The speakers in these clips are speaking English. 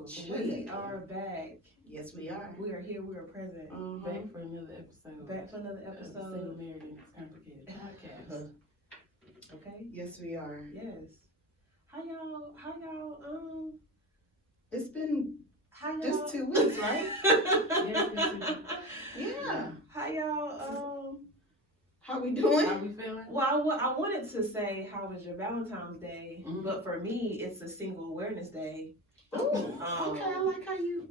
episode. We are back. Yes, we are. We are here. We are present. Back for another episode. Back for another Of the episode. Single Married and Complicated podcast. Okay. Yes, we are. Yes. How y'all? It's been How y'all? just 2 weeks, right? Yeah, Yeah. How y'all? How we doing? How we feeling? Well, I wanted to say how was your Valentine's Day, Mhm. but for me, it's a Single Awareness Day. Ooh, okay, I like how you.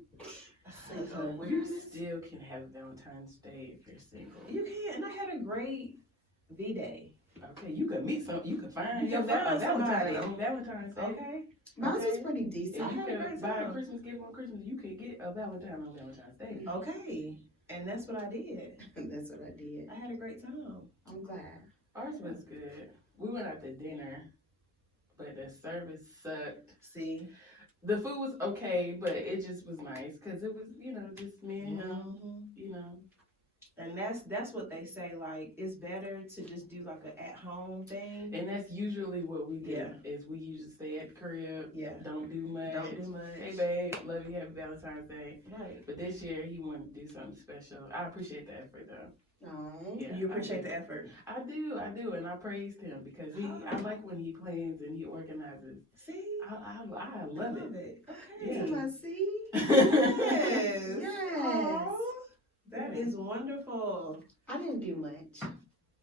You still can have Valentine's Day if you're single. You can, and I had a great V-Day. Okay, you could meet some. You could find You your can find Valentine somebody. on Valentine's Day. Okay. Mine Okay. was pretty If decent. you had a great could buy a time. Christmas gift on Christmas, you could get a Valentine on Valentine's Day. Okay. And that's what I did. That's what I did. I had a great time. I'm glad. Ours was good. We went out to dinner, but the service sucked. See? The food was okay, but it just was nice because it was, just me and him, Mhm. And that's what they say. Like, it's better to just do like an at-home thing. And that's usually what we do. Yeah. Is we usually stay at the crib, Yeah. don't do much. Don't do much. Hey babe, love you, happy Valentine's Day. Right. But this year he wanted to do something special. I appreciate the effort though. Oh. Yeah, You appreciate the effort. I do, and I praised him because I like when he plans and he organizes. See? I love it. Okay. Yeah. I see. Yes. Yes. Aw, that is wonderful. I didn't do much.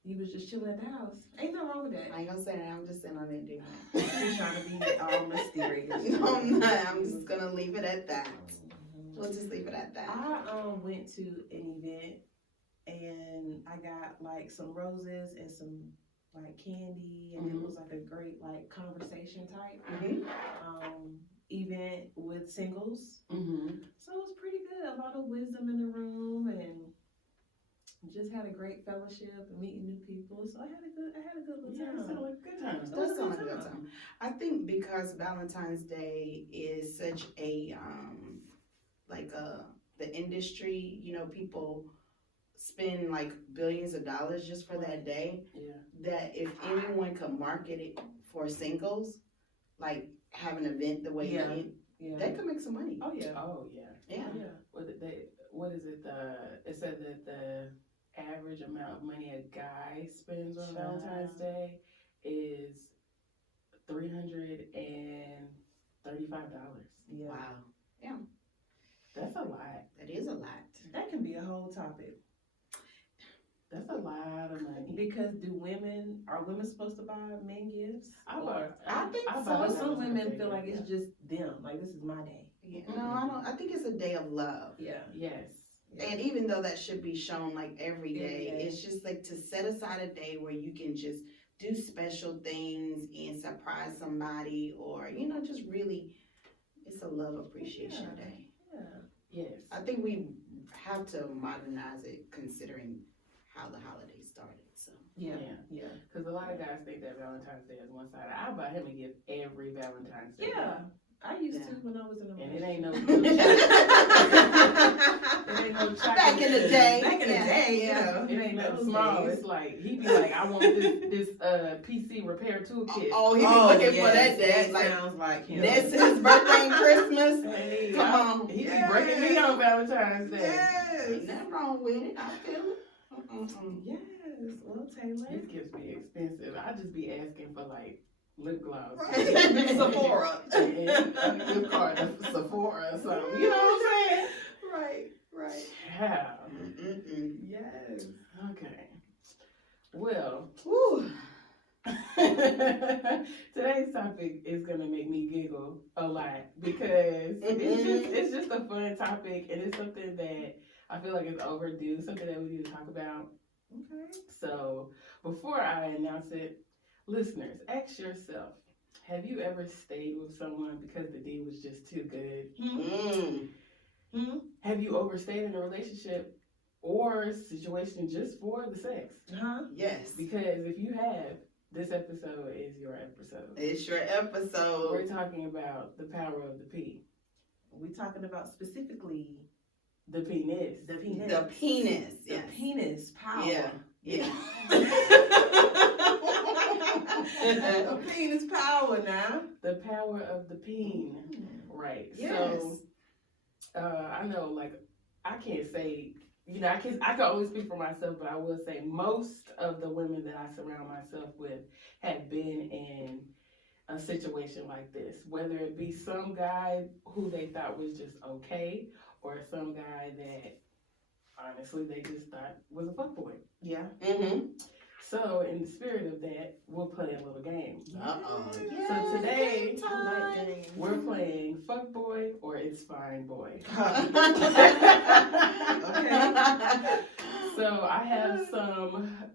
You was just chilling at the house. Ain't nothing wrong with that. I ain't gonna say that. I'm just saying I didn't do much. She's trying to be all mysterious. No, I'm not. I'm just gonna leave it at that. We'll just leave it at that. I went to an event and I got like some roses and some like candy, and it was like a great like conversation type Mhm. event with singles. Mm-hmm. So it was pretty good. A lot of wisdom in the room, and just had a great fellowship and meeting new people. So I had a good little Yeah, time. it sounded like a good time. It was That a sounds good like a good time. I think because Valentine's Day is such a the industry, people spend like billions of dollars just for that day. Yeah. That if anyone could market it for singles, like have an event the way Yeah. it is, Yeah. they could make some money. Oh yeah. Oh yeah. Yeah. Yeah. What is it? It said that the average amount of money a guy spends on Child. Valentine's Day is $335. Yeah. Wow. That's a lot. That is a lot. That can be a whole topic. That's a lot of money. Because are women supposed to buy men gifts? I think buy so. But Valentine's some women Day feel like gift, it's just them. Like, this is my day. Yeah. No, I don't. I think it's a day of love. Yeah. Yes. And even though that should be shown like every day, Every day. it's just like to set aside a day where you can just do special things and surprise somebody, or just really, it's a love appreciation Yeah. day. Yeah. Yes. I think we have to modernize it considering how the holiday started. So Yeah. Yeah. Yeah. Because a lot of guys think that Valentine's Day is one-sided. I buy him a gift every Valentine's Day. Yeah. I used Yeah. to when I was in a And it ain't no back in the day, Back in the day, yeah. It ain't nothing Those small. days. It's like he be like, I want this PC repair toolkit. Oh, he be looking for yes, that day. That Like sounds like him. that's his birthday and Christmas. Hey, Come on. He be breaking me on Valentine's Day. Yes. Ain't nothing wrong with it. I feel it. Mm-mm-mm. Yes. Well, Taylor. His gifts be expensive. I just be asking for like lip gloss. Sephora. And a gift card to Sephora or something. You know what I'm saying? Right. Yeah. Mm-mm-mm. Yes. Okay. Well, Whew. today's topic is gonna make me giggle a lot because it's just a fun topic, and it's something that I feel like is overdue, something that we need to talk about. Okay. So before I announce it, listeners, ask yourself, have you ever stayed with someone because the deed was just too good? Mm. Have you overstayed in a relationship or situation just for the sex? Yes. Because if you have, this episode is your episode. It's your We're episode. talking about the power of the P. We're talking about specifically The penis. the penis. The penis. The Yes. penis power. Yeah. Yeah. A peen is power now. The power of the peen. Right. Yes. So, I know, like, I can't say, you know, I can only speak for myself, but I will say most of the women that I surround myself with have been in a situation like this, whether it be some guy who they thought was just okay, or some guy that honestly they just thought was a fuckboy. Yeah. Mm-hmm. So, in the spirit of that, we'll play a little game. Uh-oh. So today, I like games. we're playing fuckboy or it's fine boy. Okay. So I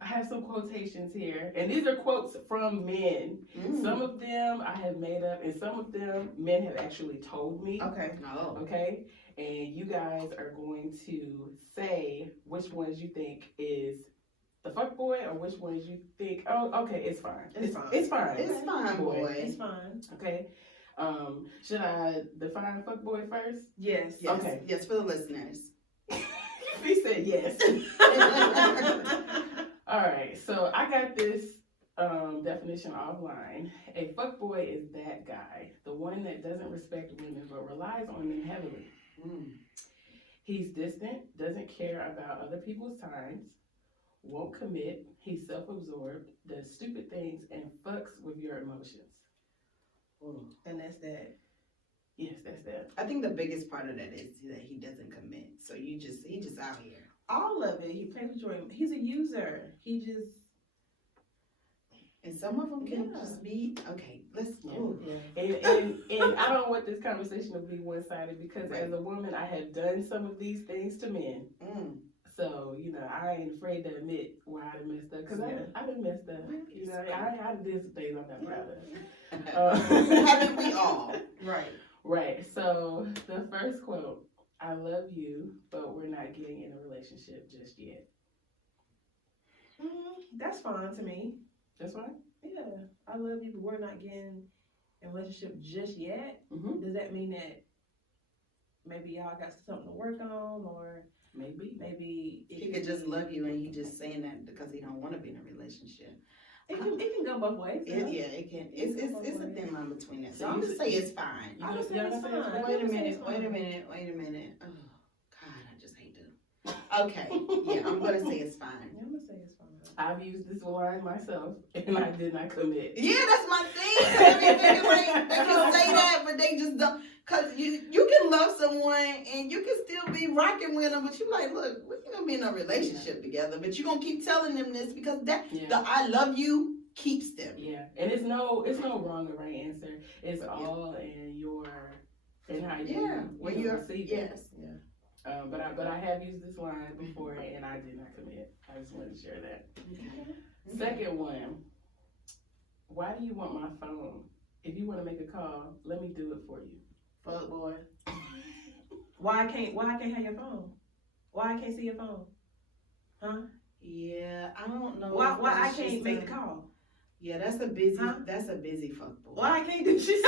have some quotations here, and these are quotes from men. Some of them I have made up, and some of them men have actually told me. Okay. Oh. Okay, and you guys are going to say which ones you think is the fuck boy, or which ones you think, oh, okay, it's fine. It's fine. It's fine, boy. It's fine. Okay. Should I define fuck boy first? Yes. Yes. Okay. Yes, for the listeners. He said yes. All right, so I got this definition offline. A fuckboy is that guy, the one that doesn't respect women but relies on them heavily. He's distant, doesn't care about other people's times, won't commit, he's self-absorbed, does stupid things, and fucks with your emotions. And that's that. Yes, that's that. I think the biggest part of that is that he doesn't commit. So he just out here. All of it. He plays with your. He's a user. He just. And some of them can Yeah. just be okay. Let's go. And I don't want this conversation to be one-sided because Right. as a woman, I have done some of these things to men. So, you know, I ain't afraid to admit where I done messed up. Because I done messed up. You know, I did some things I'm not proud of. Haven't we all? Right. Right. So, the first quote, I love you, but we're not getting in a relationship just yet. That's fine to me. That's fine? Yeah. I love you, but we're not getting in a relationship just yet. Mm-hmm. Does that mean that maybe y'all got something to work on, or maybe He could just love you and he just saying that because he don't want to be in a relationship. It can go both ways. It can. It's a thin line between that. So So you you just say it's fine. I just say it's fine. Wait a minute. Oh, God, I just hate to. Okay, yeah, I'm gonna say it's fine. Yeah, I'm gonna say it's fine. I've used this line myself, and I did not commit. Yeah, that's my thing. Everything like they can say that, but they just don't. Cause you can love someone and you can still be rocking with them, but you like, look, we're gonna be in a relationship together, but you gonna keep telling them this because the I love you keeps them. Yeah, and it's no wrong or right answer. It's all in how you when you're receive yes. it. Yeah. But I have used this line before and I did not commit. I just wanted to share that. Okay. Second one. Why do you want my phone? If you want to make a call, let me do it for you. Fuck boy. Why I can't have your phone? Why I can't see your phone? Huh? Yeah, I don't know. Why I can't make the call? Yeah, that's a busy fuck boy. Why I can't do shit?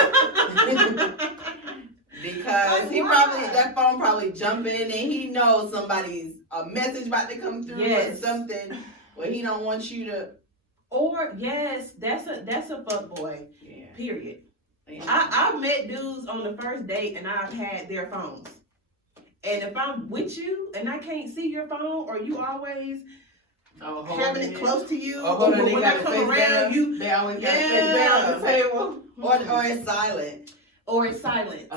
Because he probably that phone probably jumping and he knows somebody's a message about to come through or something where he don't want you to. Or yes, that's a fuck boy. Yeah. Period. Yeah. I've met dudes on the first date and I've had their phones. And if I'm with you and I can't see your phone, or you always having it close to you, or when I come around, they always got to sit down on the table, or it's silent. Or it's silent.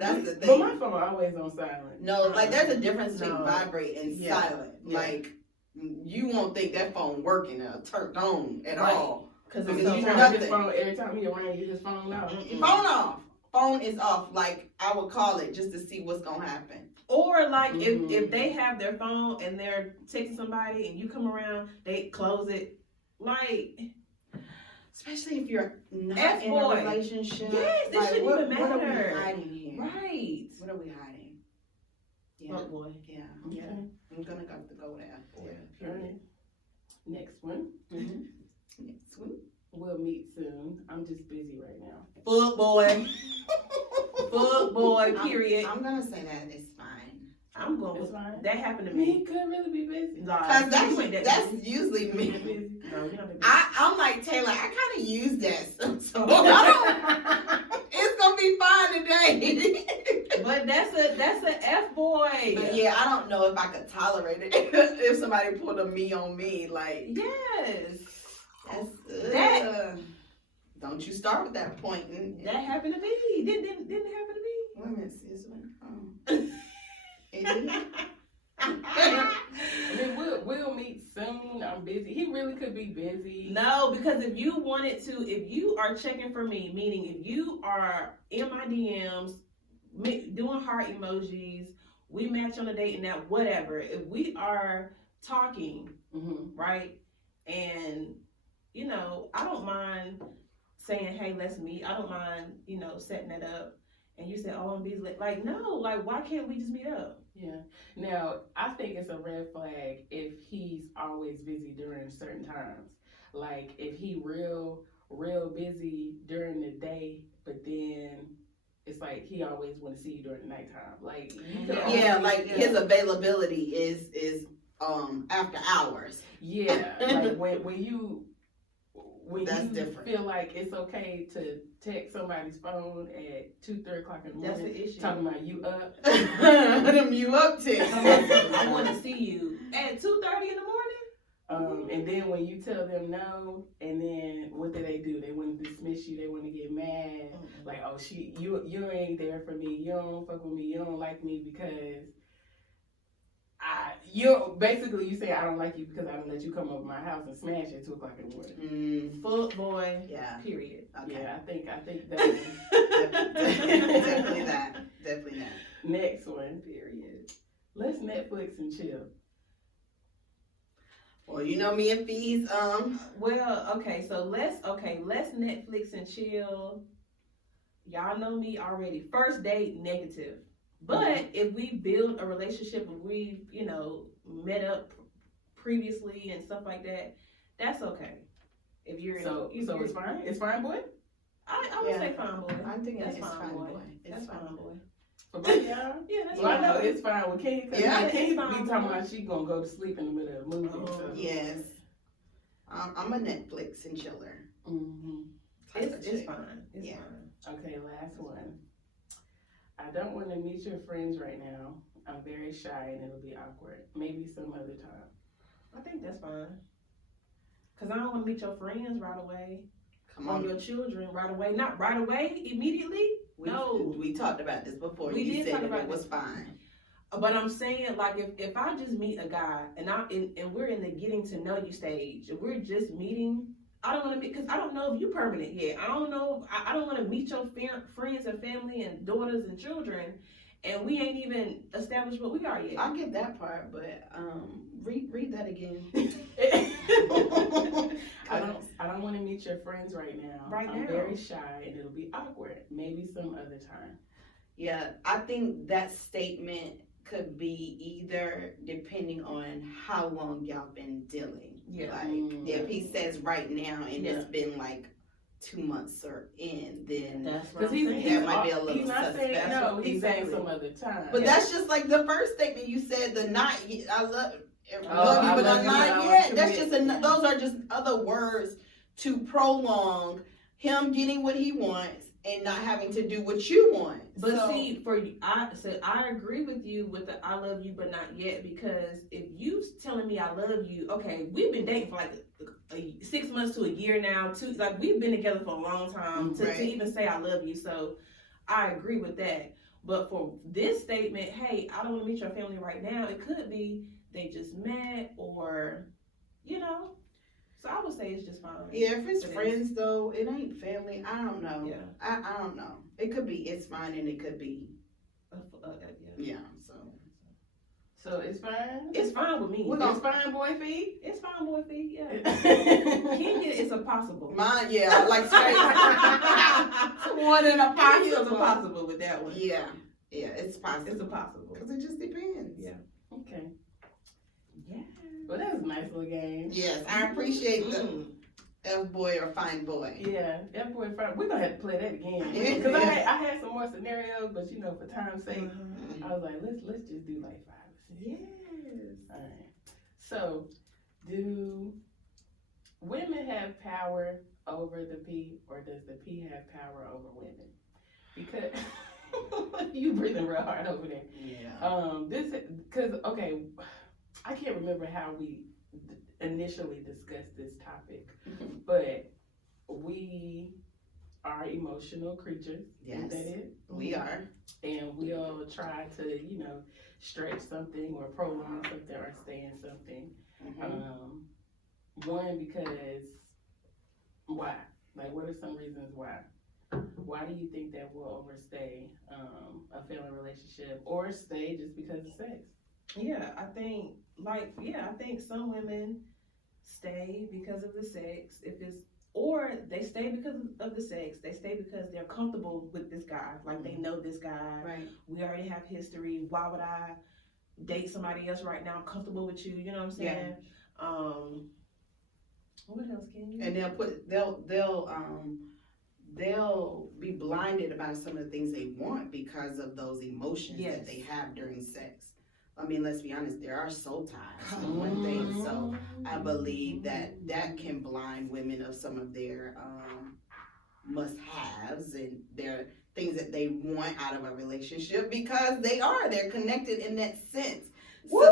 That's the thing. But my phone always on silent. No, like there's a difference between vibrate and silent. Yeah. Like you won't think that phone working or turned on at all. Because it's you turn nothing. his phone every time he around you, his phone off. Phone off. Phone is off. Like I would call it just to see what's gonna happen. Or like if they have their phone and they're texting somebody and you come around, they close it. Like, especially if you're not F-boy. in a relationship. Yes, it like, shouldn't even matter. What are we hiding here? Right. What are we hiding? Yeah. Fuck boy. Yeah. Okay. I'm gonna have to go with F-boy. All right. Next one. Next one. We'll meet soon. I'm just busy right now. Fuck boy. Fuck boy, period. I'm gonna say that it's fine. I'm going It's with fine. that happened to He me. could really be busy. Cause You ain't that that's busy. usually me. No, you're not busy. I'm like Taylor. I kind of use that. So I don't, it's gonna be fine today. But that's a F boy. But yeah, I don't know if I could tolerate it if somebody pulled a me on me. Like, Yes. that's That- don't you start with that pointing. That happened to me. Didn't happen to me. Wait a minute, sis. It did? I mean, we'll meet soon. I'm busy. He really could be busy. No, because if you are checking for me, meaning if you are in my DMs, doing heart emojis, we match on a date and that, whatever. If we are talking, right, and, you know, I don't mind saying, hey, let's meet. I don't mind, you know, setting it up. And you say, oh, I'm busy. Like, no, like, why can't we just meet up? Yeah. Now, I think it's a red flag if he's always busy during certain times. Like, if he real busy during the day, but then it's like he always want to see you during the nighttime. Like, you could his availability is after hours. Yeah, like when That's you different. feel like it's okay to text somebody's phone at 2-3 o'clock in the That's morning, the issue. talking about you up. Them you up to. I want to see you at 2:30 in the morning. And then when you tell them no, and then what do? They want to dismiss you. They want to get mad. Like, oh, you ain't there for me. You don't fuck with me. You don't like me because you say I don't like you because I don't let you come over my house and smash at 2 o'clock in the morning. Full boy. Yeah. Period. Okay. Yeah, I think that. Definitely that. Next one. Period. Let's Netflix and chill. Well, you know me and Fees. Well, okay, so let's Netflix and chill. Y'all know me already. First date, negative. But if we build a relationship and we've, you know, met up previously and stuff like that, that's okay. If you're So it's fine. It's fine, boy. I would say fine boy. I think That's it's fine, boy. That's fine boy. For both y'all. Yeah, that's Well, I fine. know it's fine with Kenny because Yeah, Kenny be it's fine. talking about she gonna go to sleep in the middle of the movie. So. Yes. I'm a Netflix and chiller. Mm-hmm. It's fine. It's Yeah. fine. Okay, last one. I don't want to meet your friends right now. I'm very shy and it'll be awkward. Maybe some other time. I think that's fine. Cause I don't want to meet your friends right away. Come Or on. your children right away. Not right away, immediately. No. We talked about this before. We You did said talk that about it was this. fine. But I'm saying, like, if I just meet a guy and we're in the getting to know you stage, and we're just meeting, I don't want to meet, because I don't know if you permanent yet. I don't know. I don't want to meet your friends and family and daughters and children, and we ain't even established what we are yet. I get that part, but read that again. I don't want to meet your friends right now. I'm now. very shy and it'll be awkward. Maybe some other time. Yeah, I think that statement could be either depending on how long y'all been dealing. Yeah. Like if he says right now and Yeah. it's been like 2 months or in, then That's what Because I'm saying. That might be a little he's not saying suspect. no. He's saying Exactly. some other time. but that's just like the first statement you said, the not I love you, I but love I'm you, but I not want yet. to That's commit. just those are just other words to prolong him getting what he wants and not having to do what you want. But So- see, I agree with you with the I love you but not yet, because if you telling me I love you, okay, we've been dating for like 6 months to a year now, like we've been together for a long time to Right. even say I love you. So I agree with that. But for this statement, hey, I don't want to meet your family right now, it could be they just met or, you know. So I would say it's just fine. Yeah, if it's It is. friends though, it ain't family. I don't know. Yeah. I don't know. It could be it's fine and it could be Yeah. so. So it's fine. It's fine with me. It's fine, boy feet. It's fine, boy feet, yeah. Kenya is a possible. Mine, yeah, like straight more than a Kenya is a possible. possible with that one. Yeah, it's possible. It's a possible. Because it just depends. Yeah. Okay. Yeah. Well, that was a nice little game. Yes, I appreciate the F boy or fine boy. Yeah, that boy fine. We're gonna have to play that again Yeah. because I had some more scenarios, but you know, for time's sake, I was like, let's just do like 5 or 6. Yes. All right. So, do women have power over the P, or does the P have power over women? Because you breathing real hard over there. Yeah. Because okay, I can't remember how we initially discussed this topic, but we are emotional creatures. Yes. Is that it? We are. And we'll try to, stretch something or prolong something or stay in something. One, because why? Like, what are some reasons why? Why do you think that we'll overstay a failing relationship or stay just because of sex? Yeah, I think some women stay because of the sex. Or they stay because of the sex. They stay because they're comfortable with this guy. Like, they know this guy. Right. We already have history. Why would I date somebody else right now? I'm comfortable with you. You know what I'm saying? Yeah. What else can you? And they'll be blinded by some of the things they want because of those emotions Yes. that they have during sex. I mean, let's be honest, there are soul ties for one thing. So I believe that can blind women of some of their must-haves and their things that they want out of a relationship, because they're connected in that sense. Woo!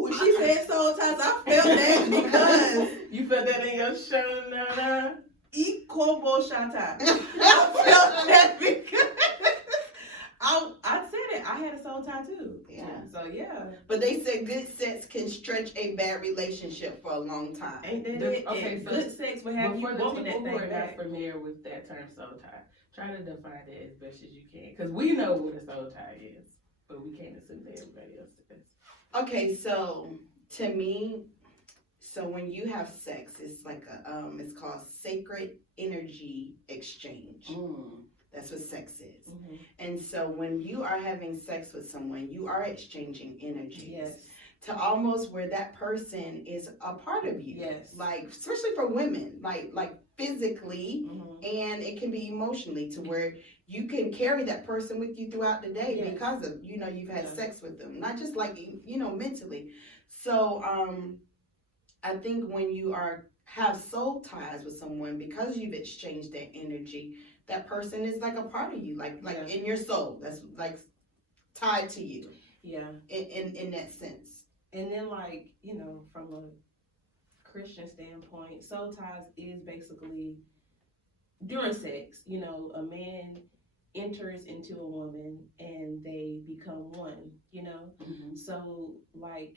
When she said soul ties, I felt that because You felt that in your shoulder? Ikobo Shata. I felt that because I said it. I had a soul tie too. Yeah. So yeah. But they said good sex can stretch a bad relationship for a long time. Ain't that The- it? okay, And so good sex will have But you for the bumping people that who thing are not back. familiar with that term soul tie, try to define it as best as you can. Because we know what a soul tie is, but we can't assume that everybody else does. Okay, so to me, so when you have sex, it's like it's called sacred energy exchange. That's what sex is. Mm-hmm. And so when you are having sex with someone, you are exchanging energies. Yes. To almost where that person is a part of you. Yes. Like, especially for women, like physically, Mm-hmm. and it can be emotionally, to where you can carry that person with you throughout the day Yes. because of, you've had Yeah. sex with them, not just like, mentally. So, I think when you have soul ties with someone, because you've exchanged that energy, that person is like a part of you, like Yeah. in your soul. That's like tied to you. Yeah. In that sense. And then, from a Christian standpoint, soul ties is basically during sex. A man enters into a woman and they become one. So, like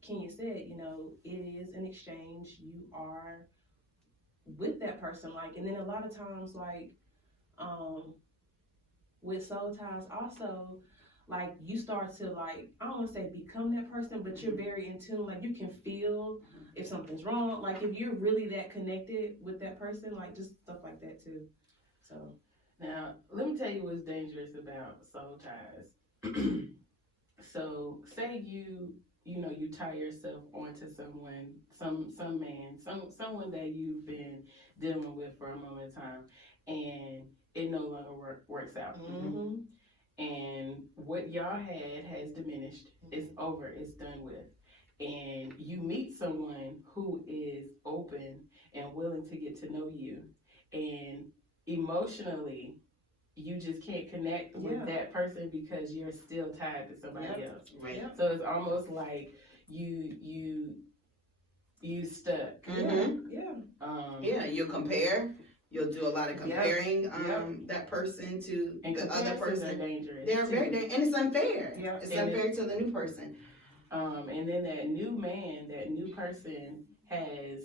Kenya said, it is an exchange. You are with that person, and then a lot of times, with soul ties also, you start to, I don't want to say become that person, but you're very in tune. You can feel if something's wrong. If you're really that connected with that person, just stuff like that too. So Now, let me tell you what's dangerous about soul ties. So, say you tie yourself onto someone, some man, someone that you've been dealing with for a moment of time, and it no longer works out. mm-hmm. And what y'all had has diminished. It's over. It's done with. And you meet someone who is open and willing to get to know you, and emotionally, you just can't connect with that person because you're still tied to somebody else. Right. Yep. So it's almost like you stuck. Mm-hmm. Yeah. You'll compare. You'll do a lot of comparing that person to And the other person. Are dangerous. They're very dangerous, and it's unfair. Yeah. It's unfair to the new person. And then that new man, that new person has,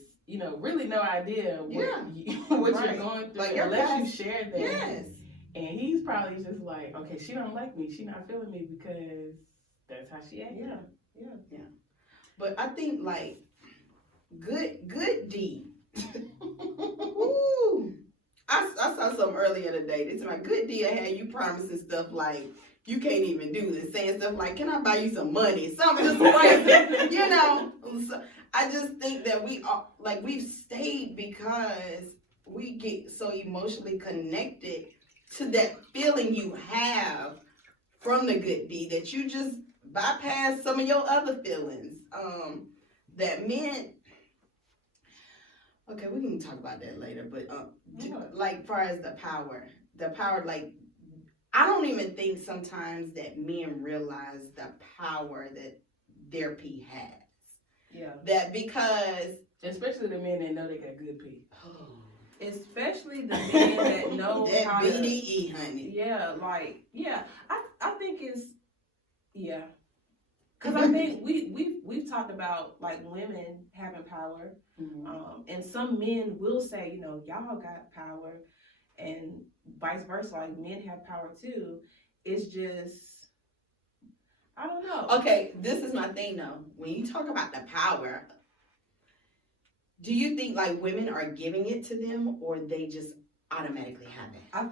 really no idea what you're going through, like unless you share that. Yes. And he's probably just like, okay, she don't like me. She not feeling me because that's how she acts. Yeah. But I think good D. Ooh. I saw something earlier today. It's my good D. I had you promising stuff like you can't even do this, saying stuff like, "Can I buy you some money?" Something just crazy, So I just think that we've stayed because we get so emotionally connected to that feeling you have from the good D that you just bypass some of your other feelings. That meant, Okay, we can talk about that later. But Yeah. like, far as the power, like, I don't even think sometimes that men realize the power that their pee has. Yeah. That because Especially the men that know they got good pee. Especially the men that know that how BDE, honey. Yeah, like, yeah. I think it's, yeah. Because I think we've talked about, like, women having power. Mm-hmm. And some men will say, you know, y'all got power, and vice versa, like, men have power too. It's just, I don't know. Okay, this is my thing though. When you talk about the power, do you think like women are giving it to them, or they just automatically have it? I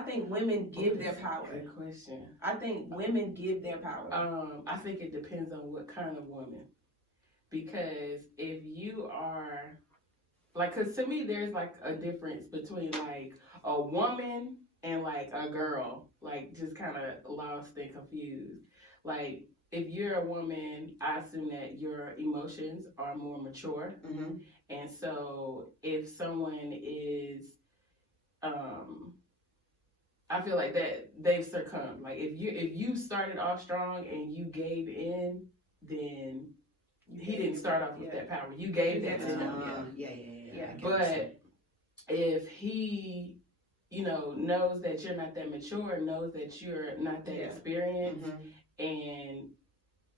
think women give their power. Good question. I think women give their power. I think it depends on what kind of woman. Because if you are, like, because to me, there's like a difference between like a woman and like a girl, like just kind of lost and confused. Like, if you're a woman, I assume that your emotions are more mature. Mm-hmm. And so if someone is, I feel like that they've succumbed. Like, if you started off strong and you gave in, then he didn't start off with that power. You gave that to him. Yeah. But if he, knows that you're not that mature, knows that you're not that experienced, and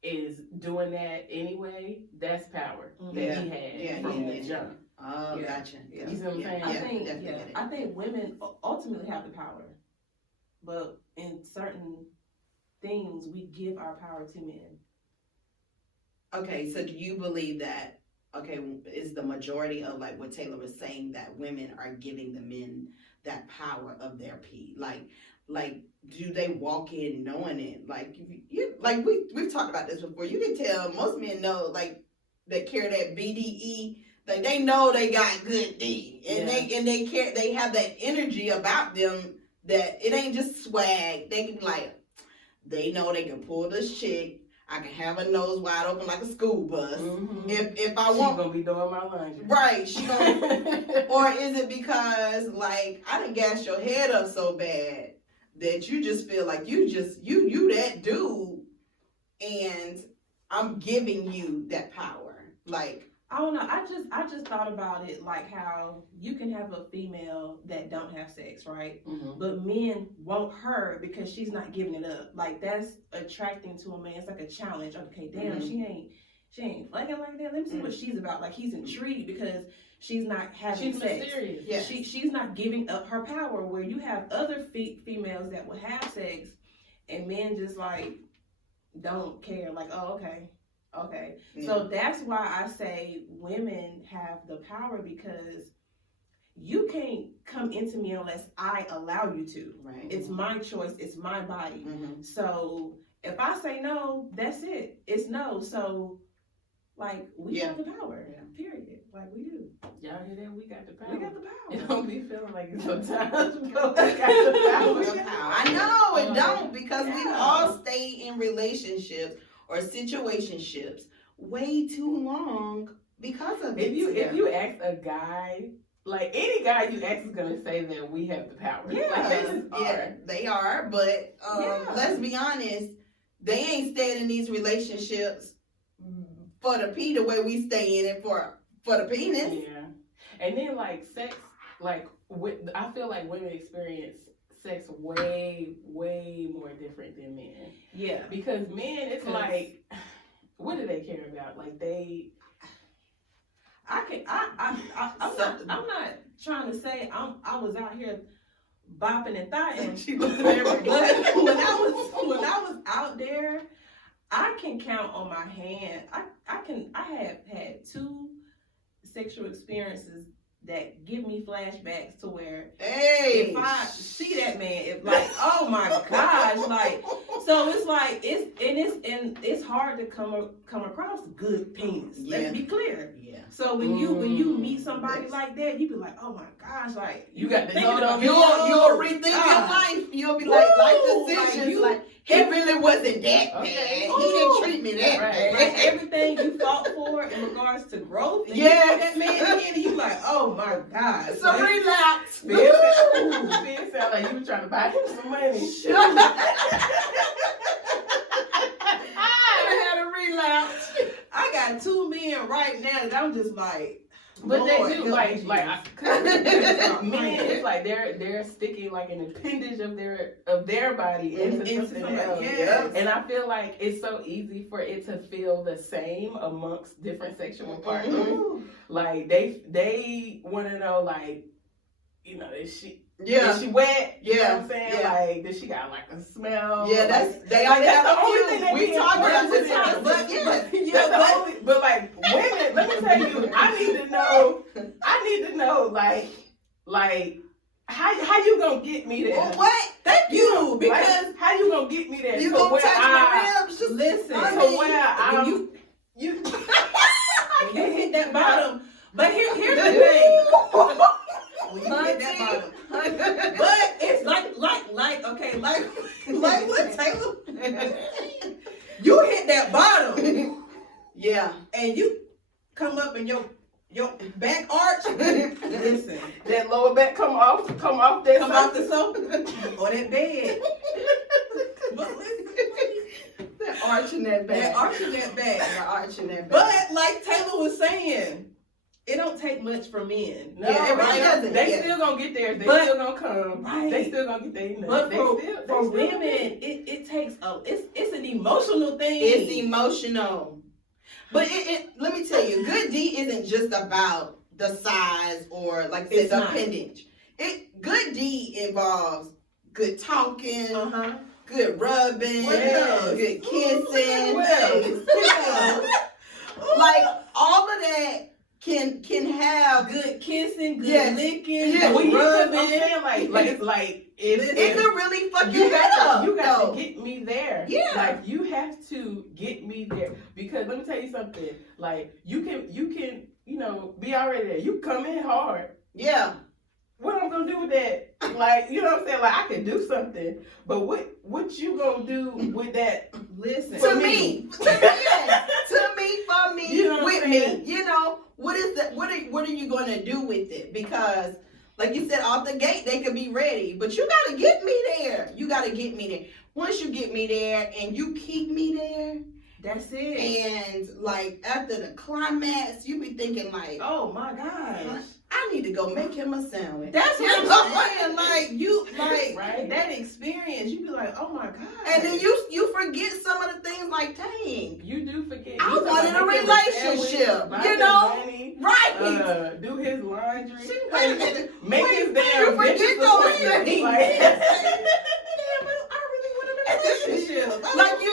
is doing that anyway, that's power that he had from the jump. Oh, gotcha. You see what I'm saying? I think women ultimately have the power, but in certain things, we give our power to men. Okay, so do you believe that, is the majority of like what Taylor was saying, that women are giving the men that power of their pee? Like, do they walk in knowing it? Like, we've talked about this before. You can tell most men know, like, that carry that BDE. Like, they know they got good D, and they have that energy about them that it ain't just swag. They can be like, they know they can pull this chick. I can have her nose wide open like a school bus. Mm-hmm. If I want, she's gonna be doing my laundry. Right, she gonna. Or is it because, like, I done gassed your head up so bad that you just feel like you that dude, and I'm giving you that power? Like, I don't know. I just thought about it, like how you can have a female that don't have sex, right? Mm-hmm. But men want her because she's not giving it up. Like, that's attracting to a man. It's like a challenge. Okay, damn, she ain't fucking like that. Let me see what she's about. Like, he's intrigued because she's not having sex. Mysterious. Yeah. She's not giving up her power. Where you have other females that will have sex, and men just like don't care. Like, oh, okay. Yeah. So that's why I say women have the power, because you can't come into me unless I allow you to. Right. It's my choice. It's my body. Mm-hmm. So if I say no, that's it. It's no. So, like, we have the power. Yeah. Period. Like, we do. Y'all hear that? We got the power. We got the power. It don't be feeling like it sometimes, but we got the power. I know it don't, because we all stay in relationships or situationships way too long because of it. If you ask a guy, like any guy you ask is gonna say that we have the power. Yeah. Like, they just are. They are, but let's be honest, they ain't staying in these relationships for the pee the way we stay in it for the penis. Yeah, and then like sex, like I feel like women experience sex way more different than men. Yeah. Because men, it's like, what do they care about? Like I'm not trying to say I was out here bopping and thotting. But when I was out there, I can count on my hand. I have had 2 sexual experiences that give me flashbacks to where if I see that man, if like, oh my gosh, like So it's like it's hard to come across good penis. Let's be clear. Yeah. So when you meet somebody like that, you be like, oh my gosh, like You got to thinking hold about- on. You'll rethink your life. You'll be like decisions. Like, he really wasn't that bad. Okay. He didn't treat me that Right. bad. everything you fought for in regards to growth. And Yes. you see that man again, and you like, oh my God. So relax. It sound like you were trying to buy him some money. I had a relapse. I got two men right now that I'm just like, But Lord, they help do me, like Jesus. men. It's like they're sticking like an appendage of their body into something else. Yes. And I feel like it's so easy for it to feel the same amongst different sexual partners. Ooh. Like they want to know, like, you know, is she wet? You know what I'm saying? Yeah. Like, does she got like a smell? Yeah, Like, they like, are that's the only thing they we get talked about important this to them. time, but yes. That's the only, but like women, let me tell you, I need to know, like how you gonna get me there? Well, what? Thank you. Because Like, how you gonna get me there? you to gonna where touch my ribs. Just Listen, I to mean, where I'm, you you when you hit that bottom. But here's the thing. When you hit that bottom. But it's like what Taylor? You hit that bottom yeah. and you come up in your back arch. Listen, that lower back come off that come off the sofa or that bed. But listen, That arch in that back. that arch in that back. That arch in that back. But like Taylor was saying, it don't take much for men. No, Yeah, it really right? doesn't. They Yeah. still gonna get there. They But- still gonna come. Right. They still gonna get there. You know. But They for still women, get it takes it's an emotional thing. It's emotional. But it let me tell you, good D isn't just about the size or like It's the not. appendage. Good D involves good talking, good rubbing, What else? good kissing. Well, Like all of that can have good kissing, good Yes. licking, Yeah. When good you rubbing. I'm saying like it could really fuck you you up. got though. to get me there. Yeah. Like you have to get me there because let me tell you something. Like you can be already there. You come in hard. Yeah. What I'm gonna do with that? Like you know what I'm saying? Like I can do something, but what you gonna do with that? Listen, To me. Yes. To me, for me, You know what with I'm me. saying? You know, what is that? What are you going to do with it? Because, like you said, off the gate, they could be ready. But you got to get me there. You got to get me there. Once you get me there and you keep me there, that's it. and like after the climax, you be thinking like, Oh my gosh. I need to go make him a sandwich. That's what I'm saying. Like Right. that experience, you be like, oh my god. And then you forget some of the things like, dang, You do forget. I You wanted talking a about making relationship, sandwich, buy you his know? money, right? do his laundry, Wait a minute. make Wait, his you damn forget dishes those appointment. things. Like, Damn, but I really wanted a relationship. Like you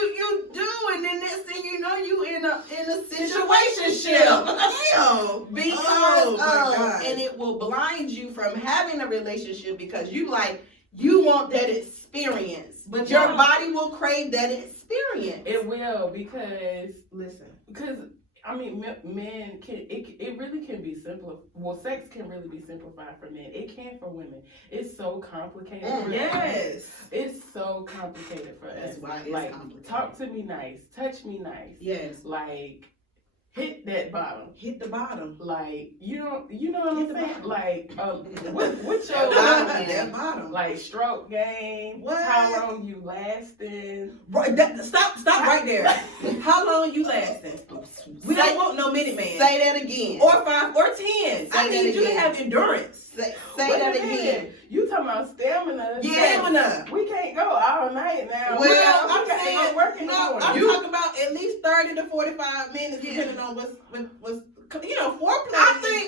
do, and then next thing you know, you in a situationship. Damn. Because Oh, my God. and it will blind you from having a relationship because you want that experience, but your y'all- body will crave that experience. it will because Listen. I mean, men can it really can be simple. Well, sex can really be simplified for men. It can for women. It's so complicated. For us. Yes. It's so complicated for That's us. why it's like, complicated. talk to me nice, touch me nice. Yes. Like, hit that bottom. Hit the bottom. Like, you know what Hit I'm the saying? bottom. Like, what's That your bottom. That bottom. like stroke game? What? How long you lasting? Right, stop right there. How long you lasting? We don't want no minute man. Say that again. Or 5 or 10. Say I need that you to again. have endurance. Say Wait that a minute. again. You talking about stamina? Yeah. Stamina. We can't go all night now. Well, I'm we got to saying, go work in the no, morning. I'm talking about at least 30 to 45 minutes, depending on what's foreplay.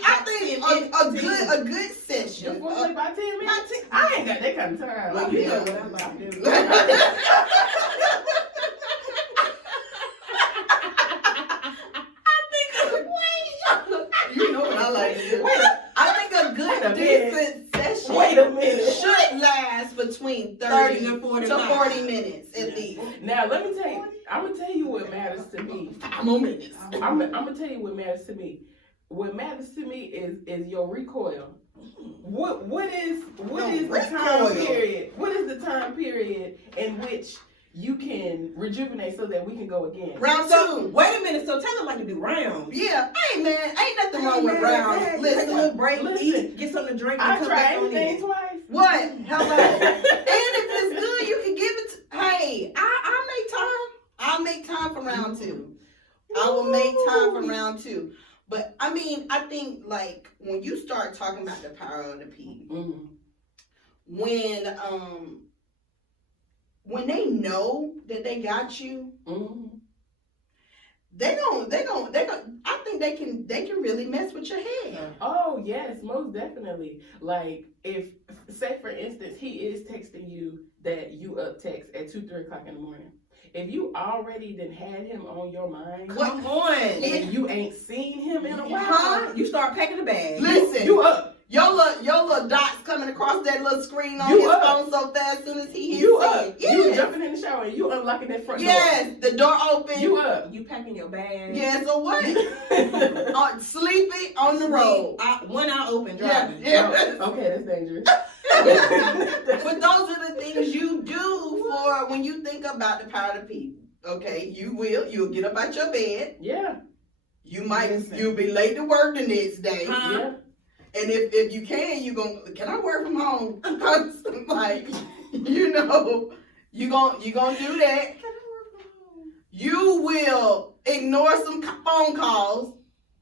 I think a good You session. feel like about 10 minutes? I ain't got that kind of time. Well, Like, you you know know what I'm about to do. You know what I like to do. Wait I think a Wait a good minute. decent session Wait a minute. should last between between 30 to 40 to 40 minutes at least. Now let me tell you, I'm gonna tell you what matters to me. 5 more minutes. I'm gonna tell you what matters to me. What matters to me is your recoil. What is the time period? What is the time period in which you can rejuvenate so that we can go again? Round So, 2. wait a minute. So tell them like to do rounds. Yeah, hey man, ain't nothing wrong with rounds. Take a Listen, little break, listen. eat, get something to drink, and I come tried back on everything in. twice. what? Hello. And if it's good, you can give it to, hey, I make time. I'll make time for round 2. I will make time for round 2. But I mean, I think like when you start talking about the power of the P, when they know that they got you, they gon' I think they can really mess with your head. Oh yes, most definitely. Like if, say for instance, he is texting you that you up text at 2-3 o'clock in the morning. If you already done had him on your mind, Come on. and you ain't seen him in a while, Huh? You start packing the bag. Listen, you up. Your little dots coming across that little screen on You his up. phone so fast as soon as he hits You send. up. Yes. You jumping in the shower and you unlocking that front door. Yes, the door open. You up. You packing your bag. Yes, or what? Sleepy on the road. One eye open, Yeah, driving. yeah. Okay, that's dangerous. But those are the things you do for when you think about the power of people. Okay, you'll get up out your bed. Yeah. You'll be late to work the next day. Yeah. And if you can I work from home? Cause like, you gonna do that. You will ignore some phone calls.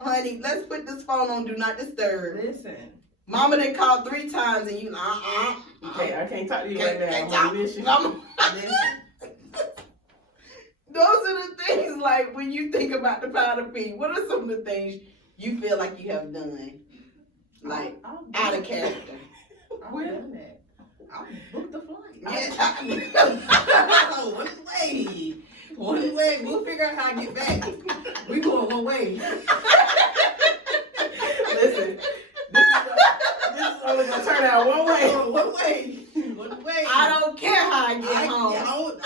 Honey, let's put this phone on do not disturb. Listen. Mama done called 3 times and you Okay, I can't talk to you right Can't now. talk. I'm mission. Listen. Those are the things like when you think about the power of P, what are some of the things you feel like you have done? Like out of character. I've done that. I'll book the flight. Yeah. One way. We'll figure out how to get back. We going one way. Listen, this is only gonna turn out one way. One way. One way. I don't care how I get home.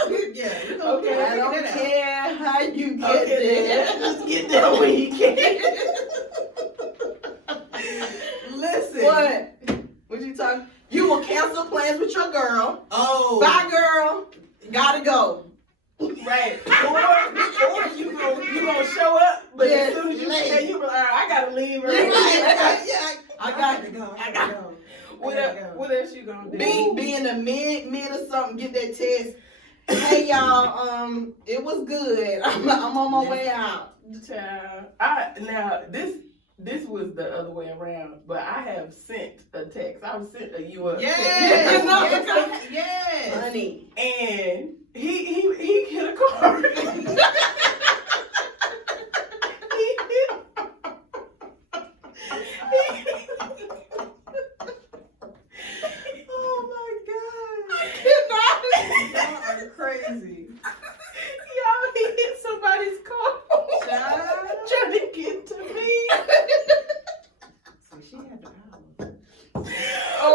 Okay. I don't care how you get Okay, there. just get there when you can. Listen. What? What you talking? You will cancel plans with your girl. Oh. Bye, girl. Gotta go. Right. Or you gonna show up, but as soon as you say you be like, I gotta leave early. I got to go. I got to What else you gonna do? Be in the mid or something, get that text. Hey y'all, it was good. I'm on my way out. Child. Now this was the other way around, but I have sent a text. I was sent a you up text. Yes. Honey. And he hit a car. Oh my God. Y'all are crazy. Y'all, he hit somebody's car. Child. Trying to get to me. So she had the power.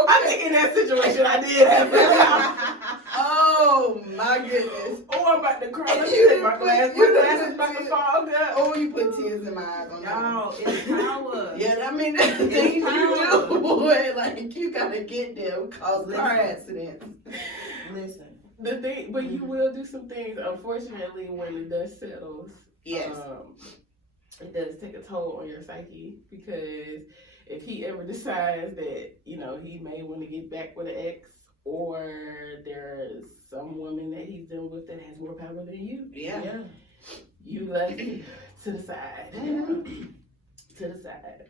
I think in that situation I did have that. Oh my goodness. Oh, I'm about to cry. Let me You take my put- glass. you My glass put is about to tears- fall down. Oh, you put tears in my eyes on that. Y'all, it's power. Yeah, I mean that's the things you do, boy. Like you gotta get there, cause car accidents. Listen. The thing, but you will do some things. Unfortunately, when the dust settles, Yes. it does take a toll on your psyche, because if he ever decides that he may want to get back with an ex, or there's some woman that he's dealing with that has more power than you, Yeah. you left it to the side. To the side.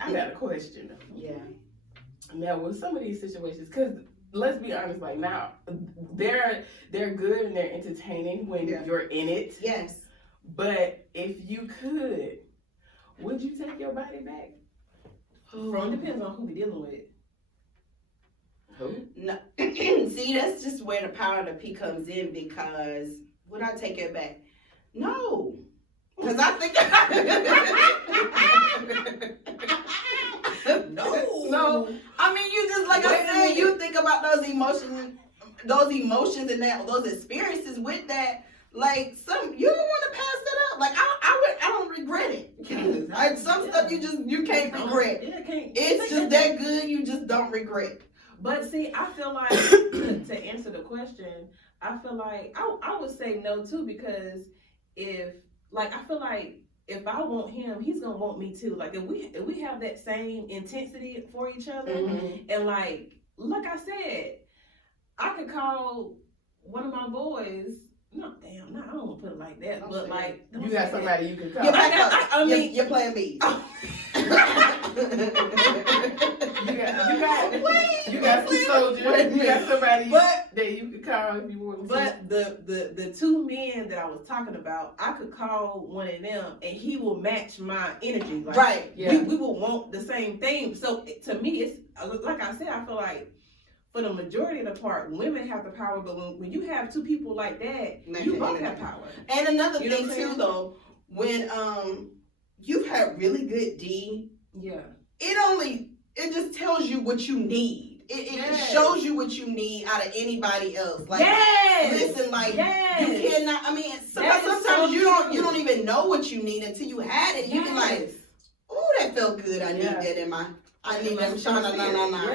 I got a question. Yeah. Now, with some of these situations, because let's be honest, like now, they're good and they're entertaining when you're in it. Yes. But if you could, would you take your body back? Depends on who we dealing with. Who? No. See, that's just where the power of the P comes in, because would I take it back? No. Because I think No. I mean, you just like I said, you think about those emotions and those experiences with that, like you don't want to pass that up. Like I don't regret it. Like some stuff you can't regret. Yeah, can't. It's just that good. You just don't regret. But see, I feel like to answer the question, I feel like I would say no too, because I feel like if I want him, he's gonna want me too. Like if we have that same intensity for each other, and like I said, I could call one of my boys. No, damn, no, I don't want to put it like that. But like, you got somebody you can call. I mean, you're playing me. You got some soldiers. You got somebody that you can call if you want to. But the two men that I was talking about, I could call one of them and he will match my energy. Like, right. Yeah. We will want the same thing. So to me, it's like I said, I feel like for the majority of the part, women have the power. But when you have two people like that, you both have power. And another thing too, though, when you've had really good D, it just tells you what you need. It shows you what you need out of anybody else. Like, listen, like you cannot. I mean, sometimes you don't even know what you need until you had it. You be like, oh, that felt good. I need that in my. I need that.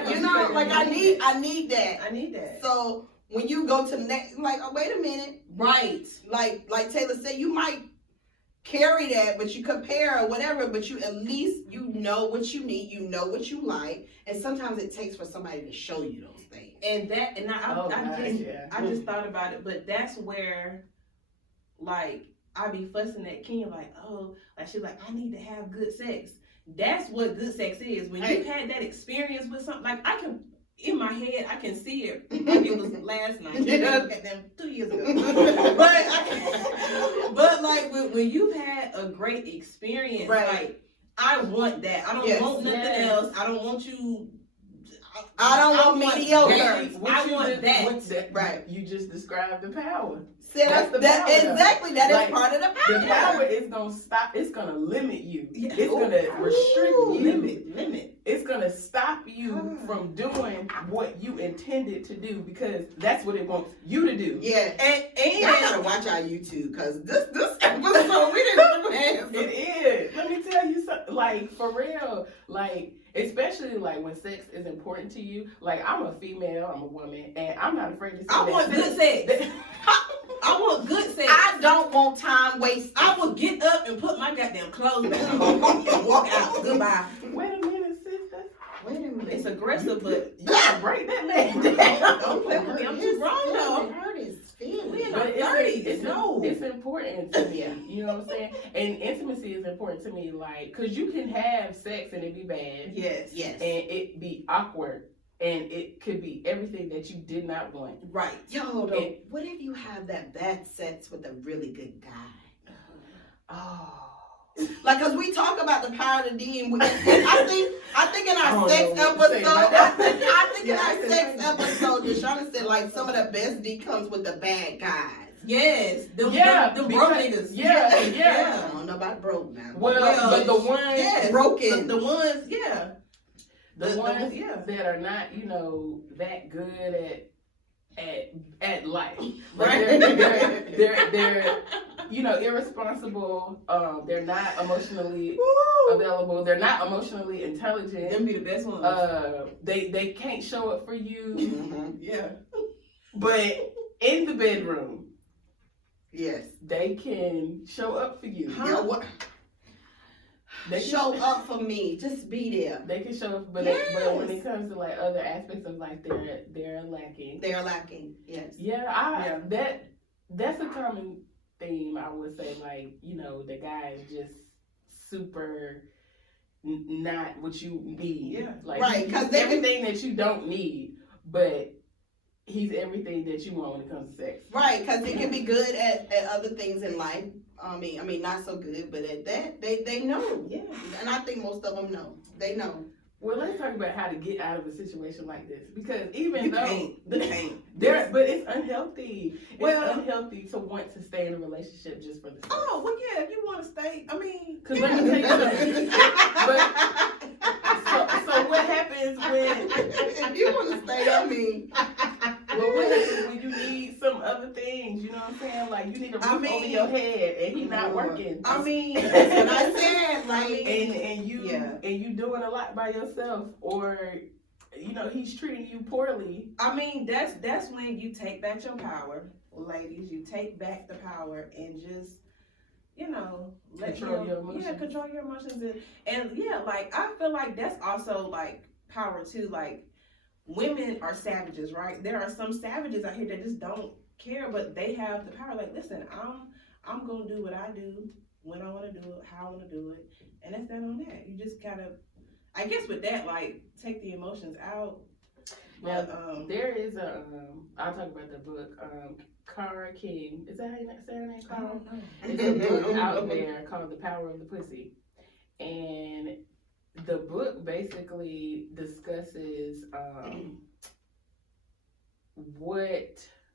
You know, like I need that. I need that. So when you go to the next, like, oh, wait a minute, right? Like Taylor said, you might carry that, but you compare or whatever, but you at least you know what you need, you know what you like, and sometimes it takes for somebody to show you those things. I just thought about it, but that's where, like, I be fussing at Ken, like, oh, like she's like, I need to have good sex. That's what good sex is. When you've had that experience with something, like I can. In my head, I can see it. Like it was last night. At them 2 years ago. but like when you've had a great experience, like I want that. I don't want nothing else. I don't want you. I don't want mediocre. I want that. Right. You just described the power. See, that's exactly. That is part of the power. The power is gonna stop. It's gonna limit you. It's gonna restrict you. Limit. It's gonna stop you from doing what you intended to do because that's what it wants you to do. Yeah, and y'all gotta watch our YouTube because this episode we didn't do hands. It is. Let me tell you something. Like for real. Like especially like when sex is important to you. Like I'm a female. I'm a woman, and I'm not afraid to say I want good sex. I want good sex. I don't want time wasted. I will get up and put my goddamn clothes back on and walk out. Goodbye. Wait a minute, sister. Wait a minute. It's aggressive, but you gotta break that man down. Don't play with me. I'm too grown though. Hurt his feelings. We in our 30s. It's important to me. You know what I'm saying? And intimacy is important to me. Like, cause you can have sex and it be bad. Yes. And it be awkward. And it could be everything that you did not want. Right. Yo, what if you have that bad sex with a really good guy? Oh. Like, cause we talk about the power of the D, and I think in our sex episode, Deshauna said like some of the best D comes with the bad guys. Yes, the broke niggas. Yeah. I don't know about broke now. Well, but the ones broken, the ones, the ones that are not, that good at life. Like they're irresponsible. They're not emotionally available. They're not emotionally intelligent. Them be the best ones. They can't show up for you. Mm-hmm. Yeah. But in the bedroom, yes, they can show up for you. Huh? Yeah, what? They show up for me. Just be there. They can show up, but when it comes to like other aspects of life, they're lacking. They're lacking. Yes. Yeah, that's a common theme. I would say, like, the guy is just super not what you need. Yeah. Like, right. Because everything that you don't need, but he's everything that you want when it comes to sex. Right. Because he can be good at other things in life. I mean, not so good, but at that, they know. Yeah. And I think most of them know. They know. Well, let's talk about how to get out of a situation like this, because but it's unhealthy. It's unhealthy to want to stay in a relationship just for the sex. Oh, well, yeah, if you want to stay, I mean, because let me tell you something. So what happens happens when If you want to stay, I mean, well, what happens when you need some other things? You know what I'm saying? Like you need a roof over your head, and he's not working. I mean, that's what I said. Like, and you doing a lot by yourself, or you know he's treating you poorly. I mean, that's when you take back your power, ladies. You take back the power and just, you know, Control your emotions. Yeah, control your emotions, and yeah, like I feel like that's also like power too. Like women are savages, right? There are some savages out here that just don't care, but they have the power. Like, listen, I'm gonna do what I do when I want to do it, how I want to do it, and that's that on that. You just gotta, I guess, with that, like take the emotions out. Now, But there is a I'll talk about the book. Cara King, is that how you say her name? I don't know. There's a book out there called The Power of the Pussy, and the book basically discusses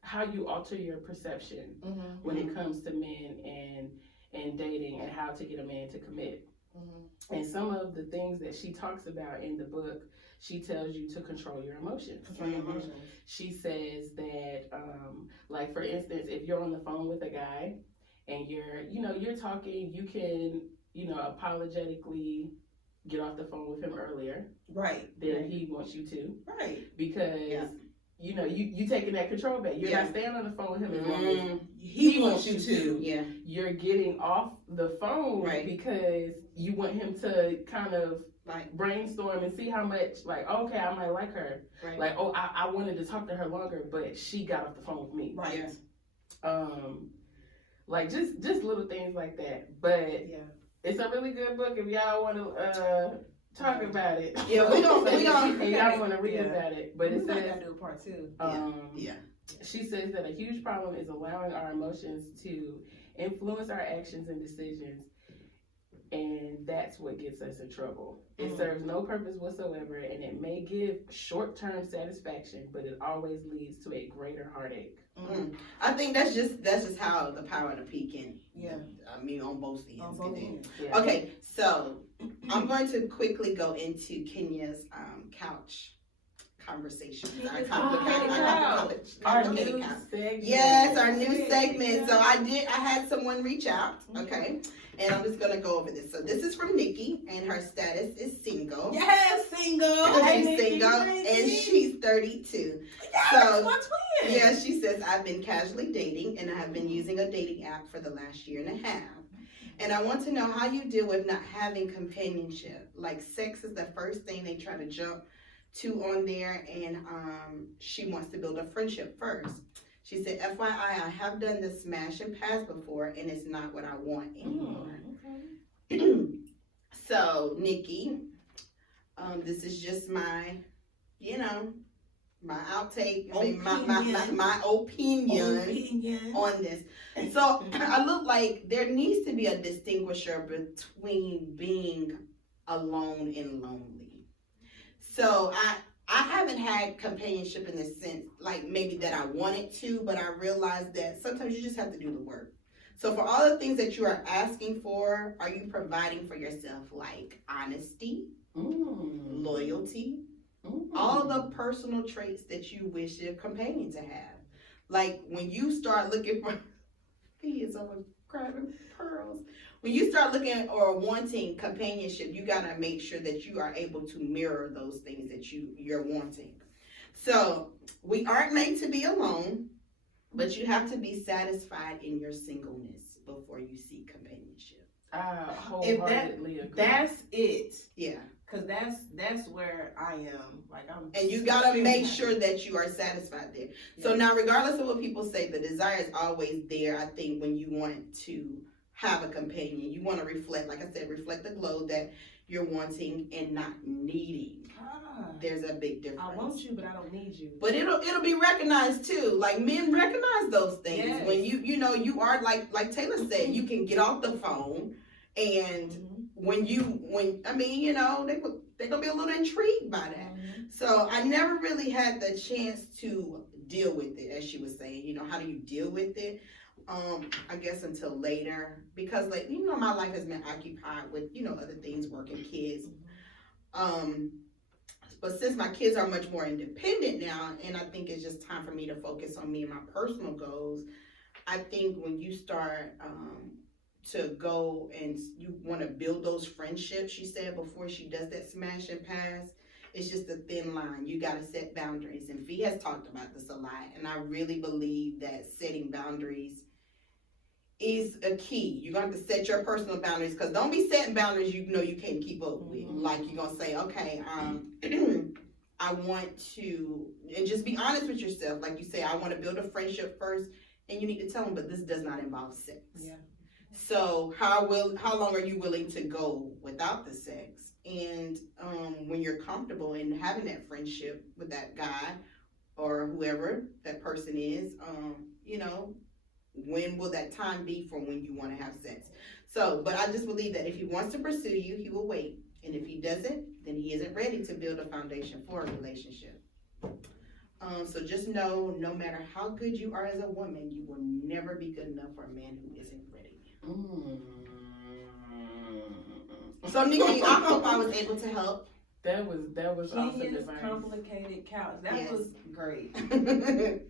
how you alter your perception when it comes to men and dating and how to get a man to commit. And some of the things that she talks about in the book, she tells you to control your emotions. She says that, like for instance, if you're on the phone with a guy and you're talking, you can, apologetically get off the phone with him earlier. Right. Than he wants you to. Right. Because, you taking that control back. You're not staying on the phone with him as long as he wants you to. Yeah. You're getting off the phone because you want him to kind of brainstorm and see how much, like, okay, I might like her. Right. Like, oh, I wanted to talk to her longer, but she got off the phone with me. Right. Yeah. Like just little things like that. But it's a really good book if y'all want to talk about it. Yeah, we don't. And y'all want to read about it. But it says, do a part two. She says that a huge problem is allowing our emotions to influence our actions and decisions, and that's what gets us in trouble. It serves no purpose whatsoever, and it may give short-term satisfaction, but it always leads to a greater heartache. I think that's just how the power of the P can. Yeah. I mean, on both ends. On both ends. Yeah. Okay, so I'm going to quickly go into Kenya's couch conversations. Our complicated new couch. segment. Yes, our new segment. So I had someone reach out. Okay. And I'm just gonna go over this. So this is from Nikki, and her status is single. Yes, single. She's single, and she's 32. Yes, So, my twin. yeah, she says, I've been casually dating, and I have been using a dating app for the last year and a half. And I want to know how you deal with not having companionship. Like, sex is the first thing they try to jump to on there, and she wants to build a friendship first. She said, FYI, I have done the smash and pass before, and it's not what I want anymore. So, Nikki, this is just my, my outtake, my opinion on this. So, I look like there needs to be a distinguisher between being alone and lonely. So, I haven't had companionship in the sense, like maybe that I wanted to, but I realized that sometimes you just have to do the work. So for all the things that you are asking for, are you providing for yourself like honesty, loyalty, all the personal traits that you wish your companion to have? Like when you start looking for, he is over grabbing pearls. When you start looking or wanting companionship, you gotta make sure that you are able to mirror those things that you're wanting. So we aren't made to be alone, but you have to be satisfied in your singleness before you seek companionship. Wholeheartedly agree. That's it. Yeah. Cause that's where I am. Like and you gotta make sure that you are satisfied there. So now, regardless of what people say, the desire is always there. I think when you want to have a companion, you want to reflect, like I said, reflect the glow that you're wanting and not needing. There's a big difference. I want you, but I don't need you. But it'll be recognized too. Like men recognize those things. Yes. When you are like Taylor said, you can get off the phone, and when they're gonna be a little intrigued by that. So I never really had the chance to deal with it, as she was saying. How do you deal with it? I guess until later, because my life has been occupied with other things, working, kids. But since my kids are much more independent now, and I think it's just time for me to focus on me and my personal goals, I think when you start to go and you want to build those friendships, she said before she does that smash and pass, it's just a thin line. You got to set boundaries. And Fee has talked about this a lot. And I really believe that setting boundaries is a key. You're going to have to set your personal boundaries, because don't be setting boundaries you know you can't keep up with. Like you're going to say, okay, I want to, and just be honest with yourself. Like you say, I want to build a friendship first, and you need to tell them, but this does not involve sex. Yeah. So how long are you willing to go without the sex? And when you're comfortable in having that friendship with that guy or whoever that person is, you know, when will that time be for when you want to have sex? So, but I just believe that if he wants to pursue you, he will wait. And if he doesn't, then he isn't ready to build a foundation for a relationship. So just know, no matter how good you are as a woman, you will never be good enough for a man who isn't ready. So Nikki, I hope I was able to help. That was awesome Genius, advice. complicated couch. That Yes. was great.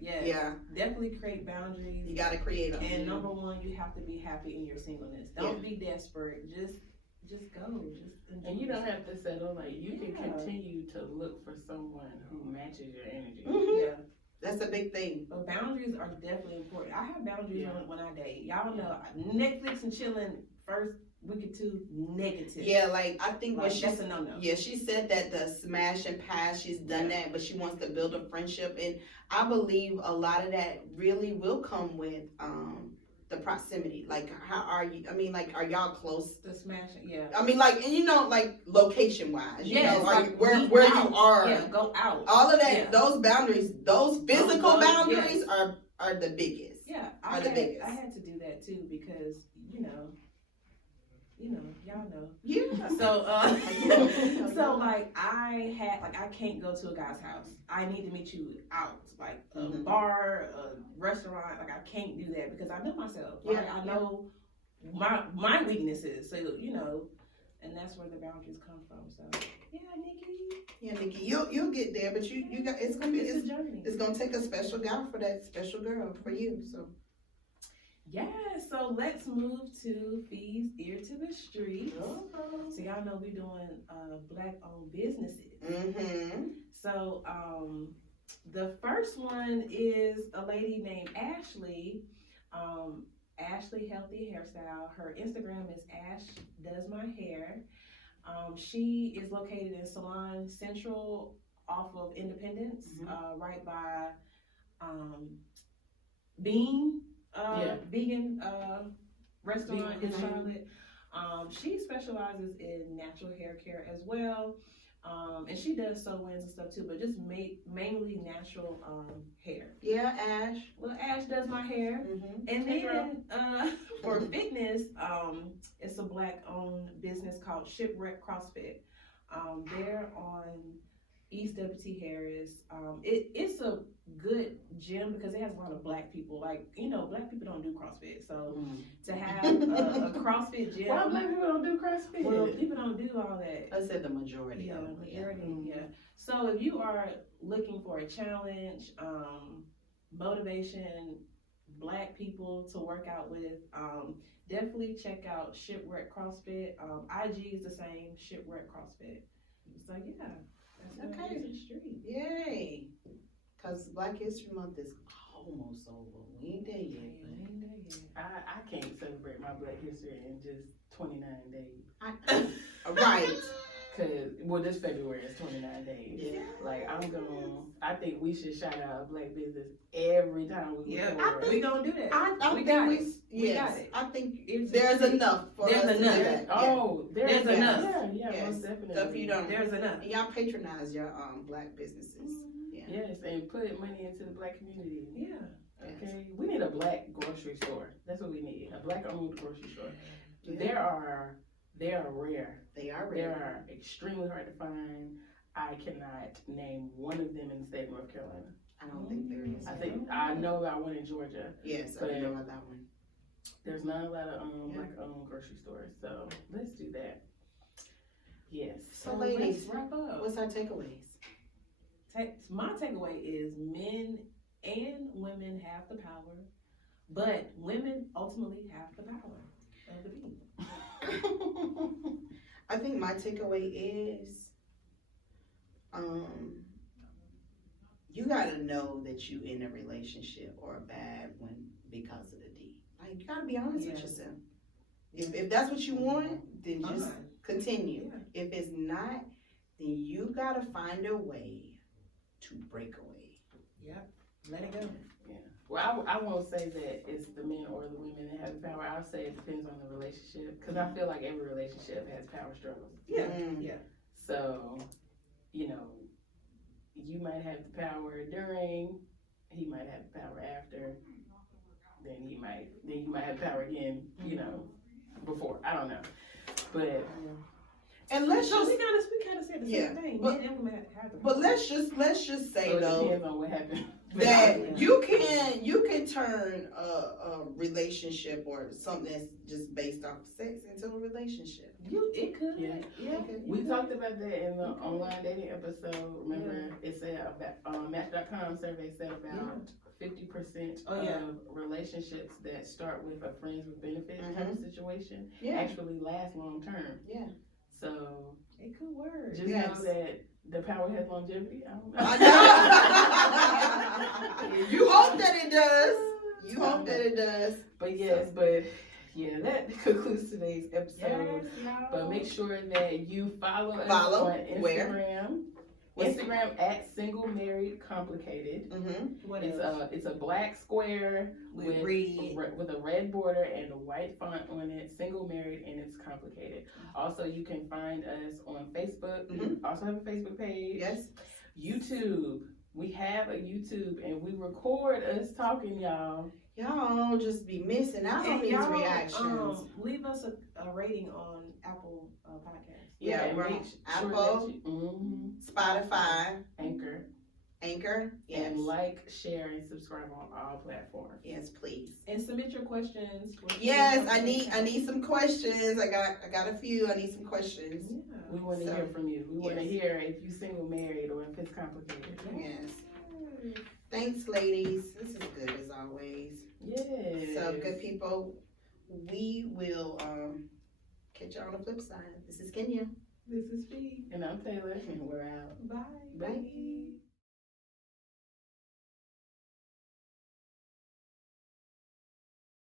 Yes. Yeah, Definitely create boundaries. you gotta create them. And number one, you have to be happy in your singleness. Don't be desperate. Just go. Just enjoy. And you don't have to settle. Like you can Yeah. continue to look for someone who matches your energy. Yeah. That's a big thing. But boundaries are definitely important. I have boundaries Yeah. when I date. Y'all know Netflix and chilling first week or two negative. Yeah, like I think Like, what that's a no-no. yeah, she said that the smash and pass, she's done that, but she wants to build a friendship, and I believe a lot of that really will come with the proximity. Like, how are you? I mean, like, are y'all close? The smash, yeah. I mean, like, and you know, like location wise, you Yes, know, are like, you, where meet you out. are, Yeah, go out. all of that, Yeah. those boundaries, those physical Those, boundaries yes. are the biggest. Yeah, Are the biggest. I had to do that too because y'all know. Yeah. So so like I can't go to a guy's house. I need to meet you out, like a Mhm. bar, a restaurant. Like I can't do that because I know myself. Yeah, Like, I know my weaknesses. So and that's where the boundaries come from. So yeah, Nikki, Yeah, Nikki, you'll get there, but you got it's gonna be it's a journey. it's gonna take a special guy for that special girl for you. So Yeah, so let's move to Fee's Ear to the Streets. So y'all know we're doing Black-owned businesses. So the first one is a lady named Ashley. Ashley Healthy Hairstyle. Her Instagram is Ash Does My Hair. She is located in Salon Central off of Independence, right by Bean. Vegan restaurant in Charlotte. She specializes in natural hair care as well. And she does sew-ins and stuff too, but just mainly natural hair. yeah, Ash. Well, Ash Does My Hair. And Hey, girl. then for fitness, it's a Black-owned business called Shipwreck CrossFit. They're on East W.T. Harris. It's a good gym because it has a lot of Black people. Like, Black people don't do CrossFit. So to have a CrossFit gym. Why Black people don't do CrossFit? Well, people don't do all that. I said the majority. Yeah, of them, majority, yeah. So if you are looking for a challenge, motivation, Black people to work out with, definitely check out Shipwreck CrossFit. IG is the same, Shipwreck CrossFit. So yeah, that's Okay. the street. Yay! Cause Black History Month is almost over. We ain't there yet. I can't celebrate my Black history in just 29 days. Right. Cause this February is 29 days. Yeah. Like I think we should shout out a Black business every time we Yeah, record. we gonna do that. I We think got we it. yes. We got it. I think It's there's just- enough for there's us to do enough. that. There's enough. Yeah, Yes. most definitely. So if you don't, There's enough. and y'all patronize your Black businesses. Yeah. Yes, and put money into the Black community. Yeah. Okay, we need a Black grocery store. That's what we need. A Black-owned grocery store. Yeah. They are rare. They are They ready. are extremely hard to find. I cannot name one of them in the state of North Carolina. I don't think there is. I know about one in Georgia. Yes, I But- know about that one. There's not a lot of Yeah. Black-owned grocery stores, so let's do that. Yes. So ladies, let's wrap up. what's our takeaways? my takeaway is men and women have the power, but women ultimately have the power of the beat. I think my takeaway is, you gotta know that you in a relationship or a bad one because of the D. Like, you gotta be honest with yourself. If that's what you want, then just continue. Yeah. If it's not, then you gotta find a way to break away. Yep. Let it go. Well, I won't say that it's the men or the women that have the power. I'll say it depends on the relationship, because I feel like every relationship has power struggles. Yeah. Mm. Yeah. So, you know, you might have the power during, he might have the power after, then you might have power again, you know, before. I don't know. But And let's So just, we kind of said the same thing. but- Men and women have the but power. let's just say so it though, depends on what happened. that you can turn a relationship or something that's just based off of sex into a relationship. It could. Yeah. Yeah. Okay. We talked about that in the online dating episode. Remember, it said about Match.com survey said about 50% Oh, yeah. of relationships that start with a friends with benefits type of situation Yeah. actually last long term. Yeah. So It could work. just Yes. know that the power has longevity. I don't know. I know. You hope that it does. You hope that it does. But yes, that concludes today's episode. Yes, But make sure that you follow us Follow on Instagram. where? Instagram at Single Married Complicated. Mm-hmm. What else? It's a black square with a red border and a white font on it. Single Married and it's complicated. Also, you can find us on Facebook. We also have a Facebook page. Yes. YouTube. We have a YouTube and we record us talking, y'all. Y'all just be missing out on And these y'all, reactions. leave us a rating on Apple Podcasts. Yeah, and we're make on sure Apple, that you, Spotify, Anchor, yes. and like, share, and subscribe on all platforms. Yes, please. And submit your questions. Yes, I need some questions. I got a few. I need some questions. Yeah. We want to So, hear from you. We want to yes. hear if you single, married, or if it's complicated. Yes. Thanks, ladies. This is good as always. Yes. So, good people, we will catch you on the flip side. This is Kenya. This is Fee. And I'm Taylor, and we're out. Bye. Bye.